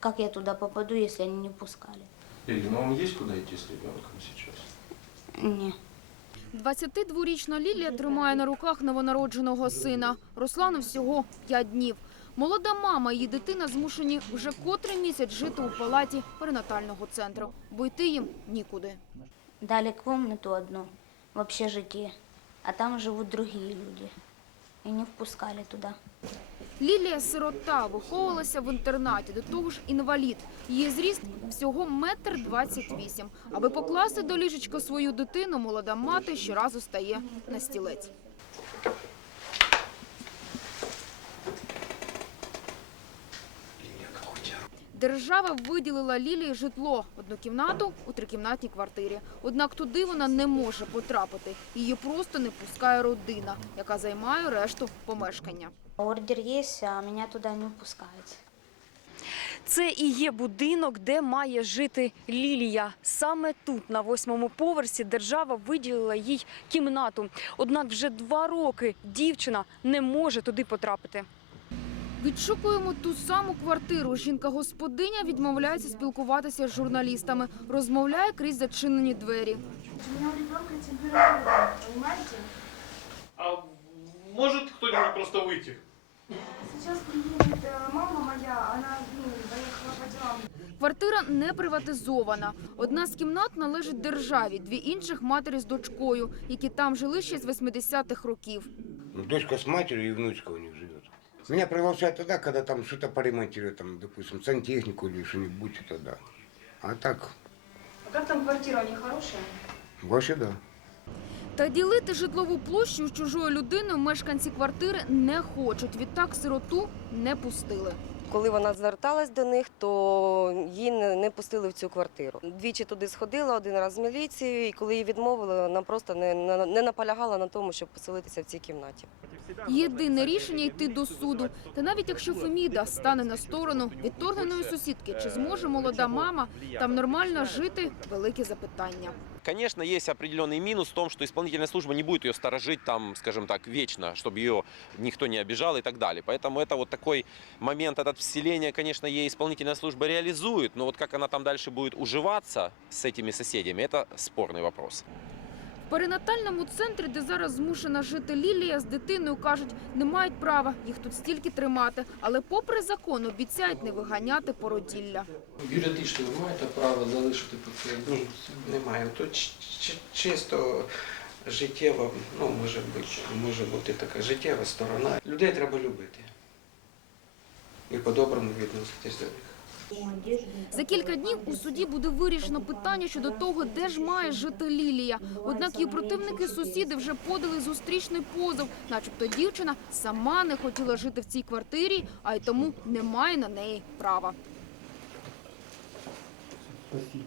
Как я туда попаду, если они не пускали? Лили, ну вам есть куда идти с ребенком сейчас? Не. 22-річна Лілія тримає на руках новонародженого сина. Руслану всього 5 днів. Молода мама і її дитина змушені вже котрий місяць жити у палаті перинатального центру, бо йти їм нікуди. Дали комнату одну в общежитии, а там живут другие люди. И не впускали туда. Лілія сирота виховувалася в інтернаті, до того ж інвалід. Її зріст всього метр двадцять вісім. Аби покласти до ліжечка свою дитину, молода мати щоразу стає на стілець. Держава виділила Лілії житло – одну кімнату у трикімнатній квартирі. Однак туди вона не може потрапити. Її просто не пускає родина, яка займає решту помешкання. Ордер есть, а меня туда не пускают. Це і є будинок, де має жити Лілія. Саме тут, на восьмому поверсі, держава виділила їй кімнату. Однак вже два роки дівчина не може туди потрапити. Відшукуємо ту саму квартиру. Жінка-господиня відмовляється спілкуватися з журналістами. Розмовляє крізь зачинені двері. У меня у ребенка температура, понимаете? А может кто-нибудь просто выйти? Сейчас приедет э, мама моя, она ну, поехала по делам. Квартира не приватизована. Одна з кімнат належить державі, дві інших матері з дочкою, які там жили ще з 80-х років. Ну, Дочка с матерью и внучка у них живет. Меня приглашают тогда, когда там что-то поремонтируют, там, допустим, сантехнику или что-нибудь, это да. А так, А как там квартира, они хорошие? вообще да. Та ділити житлову площу з чужою людиною мешканці квартири не хочуть. Відтак сироту не пустили. Коли вона зверталась до них, то її не пустили в цю квартиру. Двічі туди сходила, один раз з міліцією, і коли її відмовили, вона просто не, не наполягала на тому, щоб поселитися в цій кімнаті. Єдине рішення йти до суду. Та навіть якщо Феміда стане на сторону відторгненої сусідки, чи зможе молода мама там нормально жити? Велике запитання. Конечно, есть определенный минус в том, что исполнительная служба не будет ее сторожить там, скажем так, вечно, чтобы ее никто не обижал и так далее. Поэтому это вот такой момент, этот вселения, конечно, ей исполнительная служба реализует, но вот как она там дальше будет уживаться с этими соседями, это спорный вопрос. В перинатальному центрі, де зараз змушена жити Лілія з дитиною, кажуть, не мають права їх тут стільки тримати, але попри закон обіцяють не виганяти породілля. Юридично ви маєте право залишити пацієнта? Ні, немає. Тут чисто життєва, ну може бути, може бути така життєва сторона. Людей треба любити і по-доброму відноситись до них. За кілька днів у суді буде вирішено питання щодо того, де ж має жити Лілія. Однак її противники сусіди вже подали зустрічний позов, начебто дівчина сама не хотіла жити в цій квартирі, а й тому не має на неї права. Спасибо.